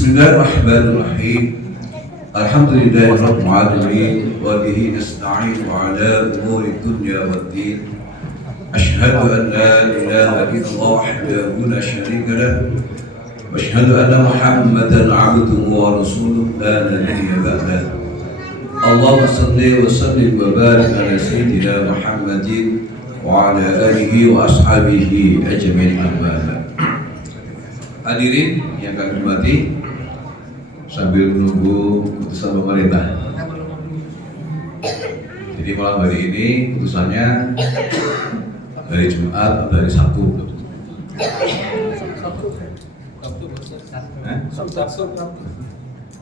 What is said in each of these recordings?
Bismillahirrahmanirrahim. Alhamdulillahirabbil alamin wa bihi nasta'in ala umuri dunya waddin. Asyhadu an la ilaha illallah wahdahu la syarika lah wa asyhadu anna Muhammadan 'abduhu wa rasuluhu la nabiyya ba'dah. Allahumma shalli wa sallim wa barik ala sayyidina Muhammadin wa ala alihi wa ashabihi ajma'in. Hadirin yang kami hormati, sambil menunggu putusan pemerintah. Jadi malam hari ini putusannya dari Jumat atau dari Sabtu.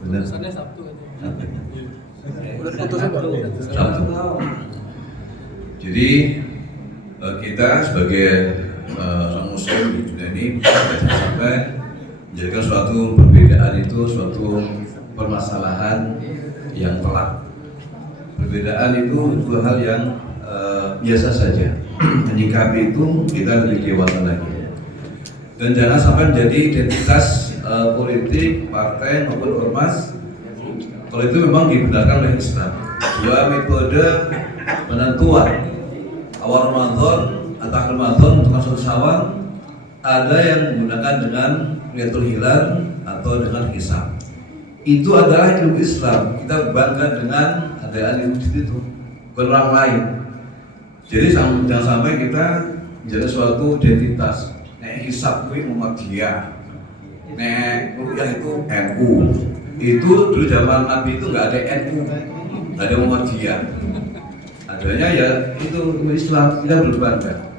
Benar. Sabtu. Jadi kita sebagai seorang muslim di dunia ini jangan sampai menjadikan suatu perbedaan itu suatu permasalahan yang telak. Perbedaan itu hal yang biasa saja. Menyikapi itu kita lebih dewasa lagi. Dan jangan sampai menjadi identitas politik, partai maupun ormas. Kalau itu memang dibenarkan oleh Islam. Dua metode penentuan awal Ramadan atau akhir Ramadan untuk masuk Syawal, ada yang menggunakan dengan Ru'yatul Hilal atau dengan hisab. Itu adalah ilmu Islam. Kita bangga dengan adaan ilmu itu, bukan orang lain. Jadi jangan sampai kita menjadi suatu identitas. Nek hisab itu Muhammadiyah, nek Ru'yah itu NU. Itu dulu zaman Nabi itu nggak ada NU, nggak ada Muhammadiyah. Adanya ya itu ilmu Islam, kita berbangga.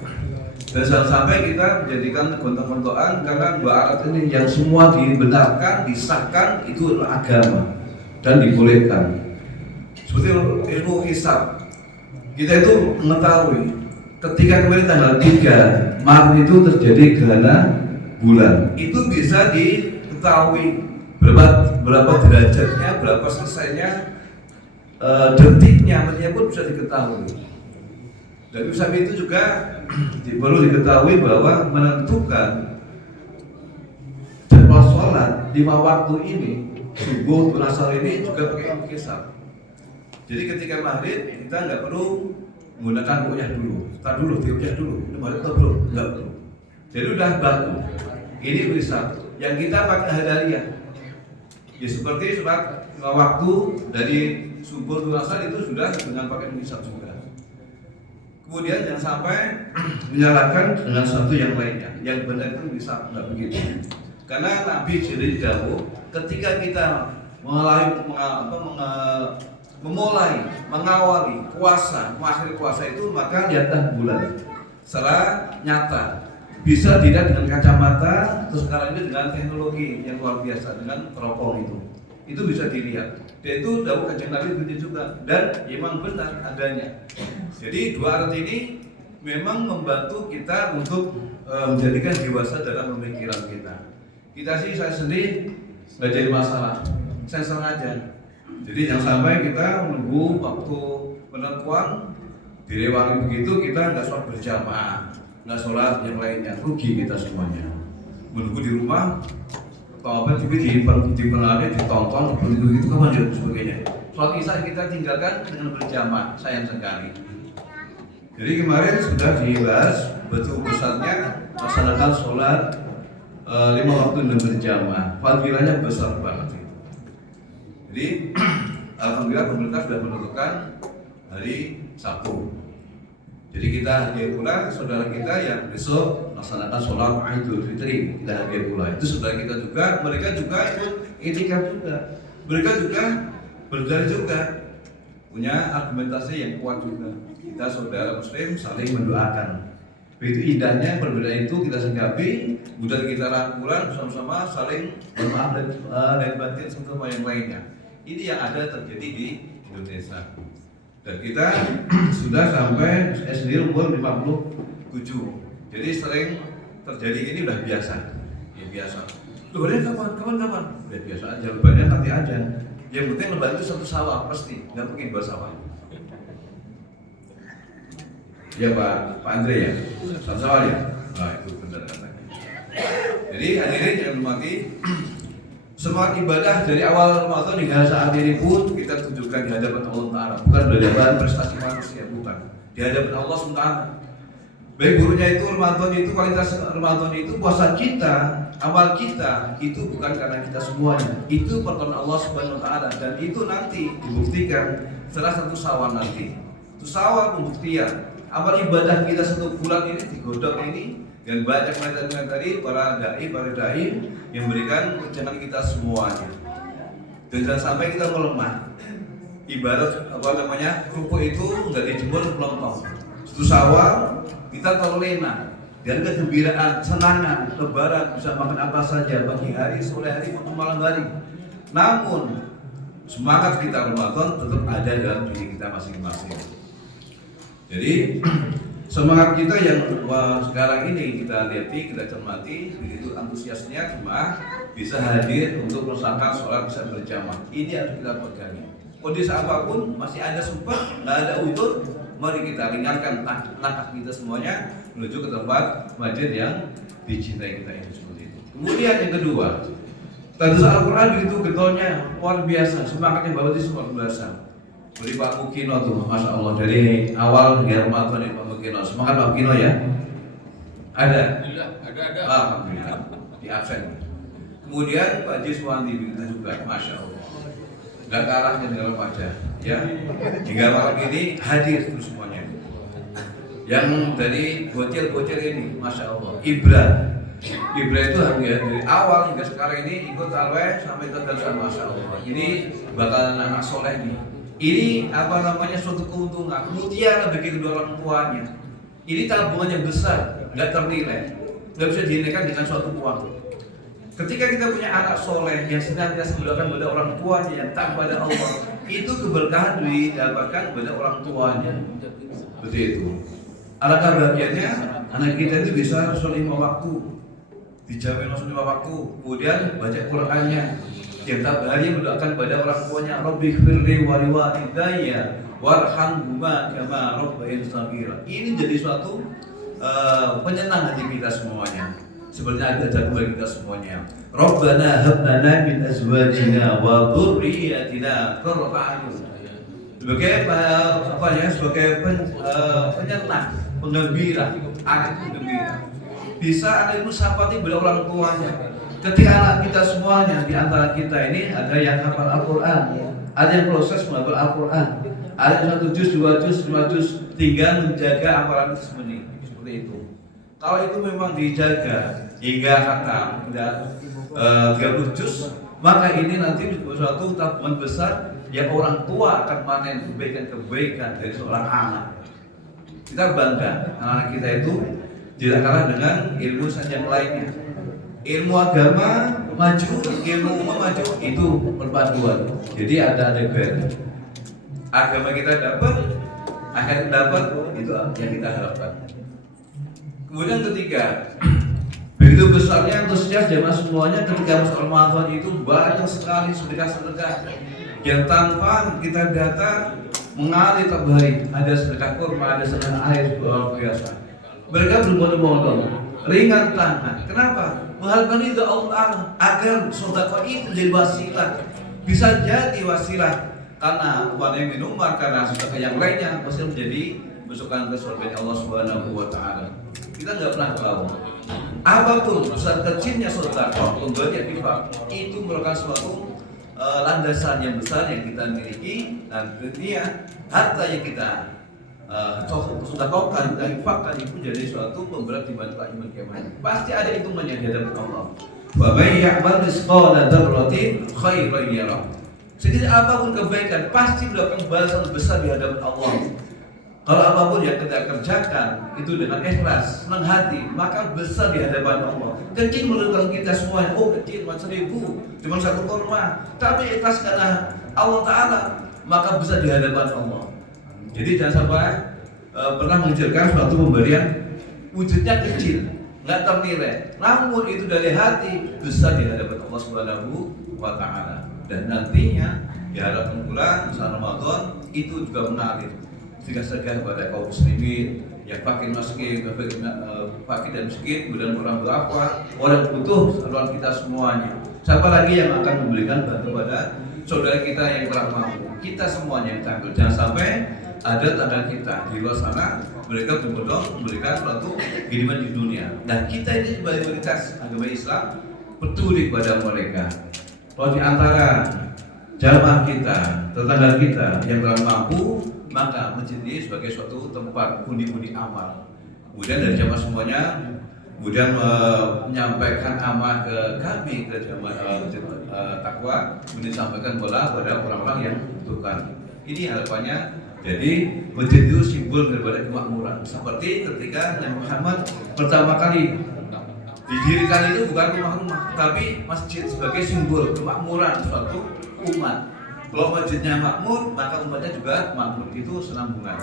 Dan jangan sampai kita menjadikan gontok-gontokan karena dua alat ini yang semua dibenarkan, disahkan itu adalah agama dan dibolehkan. Seperti ilmu hisab, kita itu mengetahui ketika kemarin tanggal 3 Maret itu terjadi gerhana bulan, itu bisa diketahui berapa derajatnya, berapa selesainya, detiknya, menitnya pun bisa diketahui. Dan usaha itu juga perlu diketahui bahwa menentukan jadwal sholat 5 waktu ini, subuh, duhur, asar ini juga pakai hisab. Jadi ketika maghrib kita nggak perlu menggunakan ru'yah dulu, start dulu, diru'yah dulu, itu maghrib atau belum? Nggak perlu. Jadi udah baku. Ini hisab. Yang kita pakai hadariah. Ya seperti sholat 5 waktu dari subuh, duhur, asar itu sudah dengan pakai hisab juga. Kemudian jangan sampai menyalahkan dengan satu yang lainnya. Yang benar itu bisa nggak begitu. Karena Nabi sendiri jauh ketika kita memulai mengawali puasa, mengakhiri puasa itu, maka lihatlah bulan secara nyata. Bisa dilihat dengan kacamata, terus sekarang ini dengan teknologi yang luar biasa, dengan teropong itu bisa dilihat. Dan itu jauh kajian Nabi begitu juga, dan memang benar adanya. Jadi dua alat ini memang membantu kita untuk menjadikan dewasa dalam pemikiran kita. Saya sendiri nggak jadi masalah, saya sengaja. Jadi jangan sampai kita menunggu waktu penentuan direwangi begitu, kita nggak sholat berjamaah, nggak sholat yang lainnya, rugi kita semuanya. Menunggu di rumah, atau apa juga dipengaruhi, ditonton, begitu kapan dan sebagainya. Sholat isya kita tinggalkan dengan berjamaah, sayang sekali. Jadi kemarin sudah dibahas betul besarnya melaksanakan sholat 5 waktu dengan berjamaah. Fadilahnya besar banget. Jadi alhamdulillah pemerintah sudah menentukan hari Sabtu. Jadi kita hargai pula saudara kita yang besok melaksanakan sholat Idul Fitri, kita hargai pula. Itu saudara kita juga, mereka juga ikut itikaf juga, mereka juga berdalil juga, punya argumentasi yang kuat juga. Kita saudara Muslim saling mendoakan. Begitu indahnya perbedaan itu kita singgapi, kemudian kita rangkulan bersama-sama saling bermaaf dan batin satu sama yang lainnya. Ini yang ada terjadi di Indonesia. Dan kita sudah sampai sendiri umur 57. Jadi sering terjadi ini udah biasa. Ya biasa. Lebaran kapan? Ya biasa aja, lebaran nanti aja. Yang penting lebaran itu satu sawah pasti, nggak mungkin 2 sawah. Ya Pak Andre ya, satu sawah ya. Nah itu benar katanya. Jadi hadirin yang hormati, Semangat ibadah dari awal Ramadan hingga saat ini pun kita tunjukkan di hadapan Allah Ta'ala, bukan di hadapan prestasi manusia, bukan di hadapan Allah SWT. Baik buruknya itu Ramadan itu, kualitas Ramadan itu puasa kita, amal kita itu bukan karena kita semuanya, itu pertolongan Allah Subhanahu Wa Ta'ala, dan itu nanti dibuktikan setelah satu Syawal nanti. Itu Syawal pembuktian amal ibadah kita satu bulan ini digodok ini. Dan banyak materi para dai yang memberikan kecengan kita semuanya. Dan jangan sampai kita melemah. Ibarat ruko itu nggak dijemur pelontong. Satu Syawal kita terlena dan kegembiraan, senangan, lebaran bisa makan apa saja pagi hari, sore hari, maupun malam hari. Namun semangat kita Ramadan tetap ada dalam diri kita masing-masing. Jadi semangat kita yang sekarang ini kita lihat, kita cermati, begitu antusiasnya jemaah bisa hadir untuk melaksanakan sholat bisa berjamaah. Ini harus kita pegangi. Kondisi apapun masih ada sumpah, nggak ada utur, mari kita ringankan langkah kita semuanya menuju ke tempat masjid yang dicintai kita ini seperti itu. Kemudian yang kedua, tadus Al-Quran begitu getolnya luar biasa, semangatnya Bapak itu luar biasa. Beri Pak Mukino tuh, Masya Allah, dari awal hingga Ramadan ini Pak Mukino. Semangat Pak Mukino ya. Ada? Ada. Alhamdulillah, di absen. Kemudian Pak Jiswanti juga, Masya Allah, nggak kalah dengan wajah ya. Hingga malam ini hadir terus semuanya. Yang dari bocil-bocil ini, Masya Allah, Ibra itu dari awal hingga sekarang ini ikut tarawih sampai ke dasar, Masya Allah. Ini bakalan anak soleh nih. Ini suatu keuntungan, mutiara bagi kedua orang tuanya. Ini tabungan yang besar, nggak ternilai, nggak bisa dinilaikan dengan suatu uang. Ketika kita punya anak soleh yang senantiasa mendoakan pada orang tuanya yang taat pada Allah, itu keberkahan didapatkan pada orang tuanya. Seperti itu. Alangkah bahagianya anak kita itu bisa sholat 5 waktu, dijamin sholat 5 waktu, kemudian baca Qurannya. Yang tak hari mendoakan pada orang tuanya, Rabbi firli wa liwalidayya warhamhuma kama rabbayani shaghira. Ini jadi suatu penyenang hati kita semuanya. Sebenarnya ada jawaban kita semuanya. Rabbana hab lana min azwajina wa dhurriyyatina qurrata a'yun. Sebagai penyenang, penggembira, anak penggembira. Bisa anak itu sapati pada orang tuanya. Ketika anak kita semuanya di antara kita ini ada yang hafal Al-Quran, ada yang proses menghafal Al-Quran, ada yang 1 juz, 2 juz, 5 juz, tinggal menjaga hafalan tersebut seperti itu. Kalau itu memang dijaga hingga khatam, hingga 30 juz, maka ini nanti suatu tabungan besar yang orang tua akan panen kebaikan-kebaikan dari seorang anak. Kita bangga anak kita itu tidak kalah dengan ilmu sains yang lainnya. Ilmu agama maju, ilmu umum maju, itu perpaduan. Jadi ada level. Agama kita dapat, akan dapat, itu yang kita harapkan. Kemudian ketiga, begitu besarnya antusias jamaah semuanya ketika masuk Ramadan itu banyak sekali sedekah-sedekah yang tanpa kita data mengalir tiap hari. Ada sedekah kurma, ada sedekah air luar biasa. Mereka berbondong-bondong, ringan tangan. Kenapa? Mengharapkan itu Allah agar sedekah itu jadi wasilah, bisa jadi wasilah karena wanita minum, karena sedekah yang lainnya pasti menjadi masukkan ke surga Allah Subhanahu wa Ta'ala. Kita nggak pernah tahu apapun besar kecilnya sedekah, pembagian infak itu merupakan suatu landasan yang besar yang kita miliki, dan dunia harta yang kita sedekahkan dan infakkan itu jadi suatu pemberat di balik iman kiamat. Pasti ada hitungannya di hadapan Allah. Wa may ya'mal mithqala dzarratin khairan yarah. Sedikit apapun kebaikan pasti mendapatkan balasan besar di hadapan Allah. Kalau apapun yang kita kerjakan itu dengan ikhlas, senang hati, maka besar di hadapan Allah. Kecil menurut kita semuanya, oh kecil, cuma 1000, cuma 1 kurma, tapi ikhlas karena Allah Ta'ala, maka besar di hadapan Allah. Jadi jangan sampai pernah mengejarkan suatu pemberian wujudnya kecil, nggak ternilai, namun itu dari hati besar di hadapan Allah Subhanahu wa Ta'ala. Dan nantinya diharapkan pula saat Ramadan itu juga mengalir. segah-segah kepada kaum muslimin yang fakir miskin, fakir dan miskin, kemudian orang berapa, orang butuh, saluran kita semuanya. Siapa lagi yang akan memberikan bantu pada saudara kita yang kurang mampu? Kita semuanya yang tangguh. Jangan sampai ada tanda kita di luar sana mereka berbodong memberikan suatu kiriman di dunia. Nah, kita ini sebagai mayoritas agama Islam peduli kepada mereka. Kalau di antara jamaah kita, tetangga kita yang kurang mampu, maka masjid ini sebagai suatu tempat pundi-pundi amal. Kemudian dari jamaah semuanya, kemudian menyampaikan amal ke kami, ke jamaah masjid Taqwa, kemudian disampaikan bola pada orang-orang yang membutuhkan. Ini harapannya. Jadi masjid itu simbol daripada kemakmuran. Seperti ketika Nabi Muhammad pertama kali didirikan itu bukan rumah-rumah, tapi masjid sebagai simbol kemakmuran suatu umat. Kalau masjidnya makmur, maka umatnya juga makmur. Itu senambungan.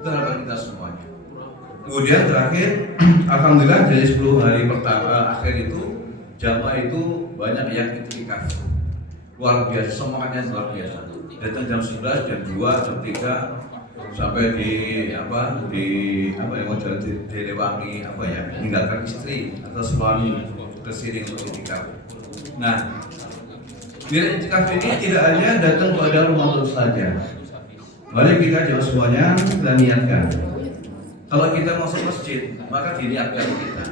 Itu harapan kita semuanya. Kemudian terakhir, alhamdulillah dari 10 hari pertama akhir itu jamaah itu banyak yang iktikaf. Luar biasa, semuanya luar biasa. Datang jam 11, jam 2, jam 3 sampai di yang mau jalan di Lewangi meninggalkan istri atau suami kesini untuk iktikaf. Nah, nilai iktikaf ini tidak hanya datang pada Ramadan saja. Mari kita jawab semuanya, kita niatkan. Kalau kita masuk masjid, maka diniatkan kita.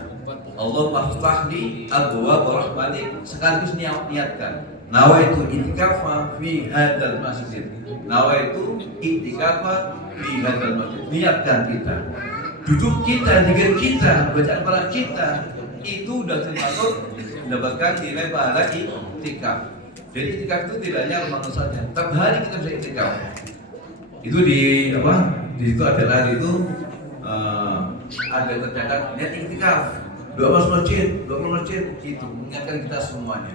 Allah maftahli abwaab rahmatik, sekaligus niatkan. Nawaitu i'tikafa fi hadzal masjid. Nawaitu i'tikafa fi hadzal masjid. Niatkan kita. Duduk kita, zikir kita, bacaan Quran kita itu sudah termasuk mendapatkan nilai pahala i'tikaf. Jadi i'tikaf itu tidak hanya Ramadan saja. Setiap hari kita bisa i'tikaf. Itu di situ adalah itu ada tercatat niat i'tikaf. Doa masuk masjid itu mengingatkan kita semuanya.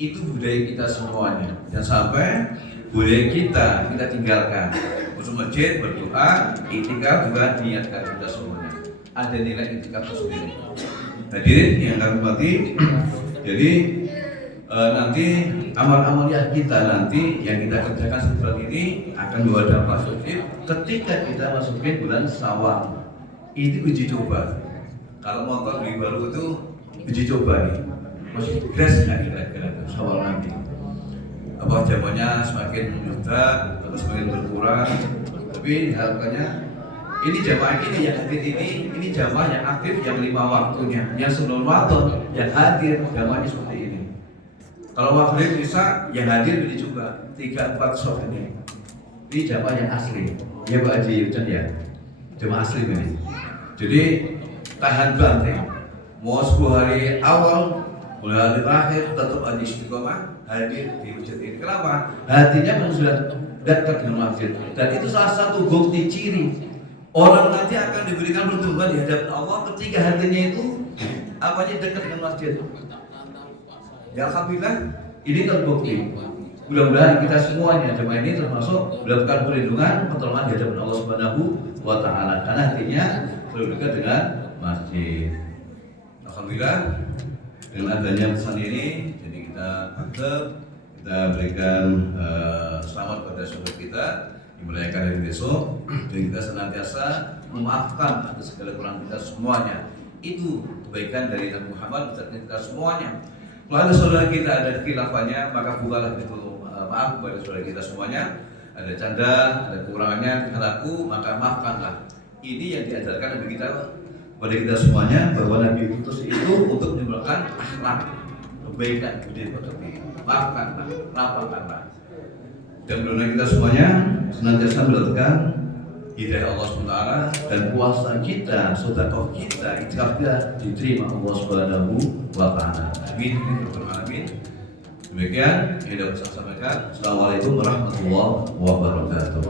Itu budaya kita semuanya. Jangan sampai budaya kita tinggalkan. Masuk masjid berdoa, i'tikaf juga niatkan kita semuanya. Ada nilai i'tikaf tersendiri. Hadirin yang kami hormati, jadi nanti amal-amal kita nanti yang kita kerjakan sebulan ini akan membawa dampak positif ketika kita masukin bulan Syawal. Itu uji coba. Kalau motor beli baru itu uji coba nih, masih gas nggak kira-kira Syawal nanti? Apa zamannya semakin meningkat atau semakin berkurang? Tapi harapannya ini jamaah ini yang hadir ini jamaah yang aktif yang 5 waktunya, yang sebelum Ramadan yang hadir jamaahnya seperti ini. Kalau maghrib bisa yang hadir ini juga 3-4 soft ini. Ini jamaah yang asli. Ya Pak Haji Ucan ya, jamaah asli ini. Jadi tahan banting. Mau 10 hari awal, mulai hari terakhir tetap ada istiqomah hadir di masjid ini. Kenapa? Hatinya memang sudah dekat dengan masjid. Dan itu salah satu bukti ciri orang nanti akan diberikan pertumbuhan di hadapan Allah ketika hatinya itu dekat dengan masjid. Ya alhamdulillah ini terbukti. Mudah-mudahan kita semuanya jemaah ini termasuk mendapatkan perlindungan pertolongan di hadapan Allah Subhanahu wa taala karena hatinya selalu dekat dengan masjid. Alhamdulillah dengan adanya pesan ini jadi kita berikan selamat pada saudara kita dimulakan dari besok dan kita senantiasa memaafkan atas segala kekurangan kita semuanya. Itu kebaikan dari Nabi Muhammad beserta kita semuanya. Kalau ada saudara kita ada khilafahnya, maka bukalah itu maaf kepada saudara kita semuanya. Ada canda, ada kekurangannya, laku, maka maafkanlah. Ini yang diajarkan Nabi kita kepada kita semuanya bahwa Nabi utus itu untuk menimbulkan akhlak kebaikan budi pekerti. Maafkanlah, lapangkanlah. Dan mudah-mudahan kita semuanya senantiasa mendapatkan hidayah Allah SWT dan puasa kita, sedekah kita, iktikaf kita diterima Allah Subhanahu wa taala. Amin. Amin. Demikian yang dapat saya sampaikan. Assalamualaikum warahmatullahi wabarakatuh.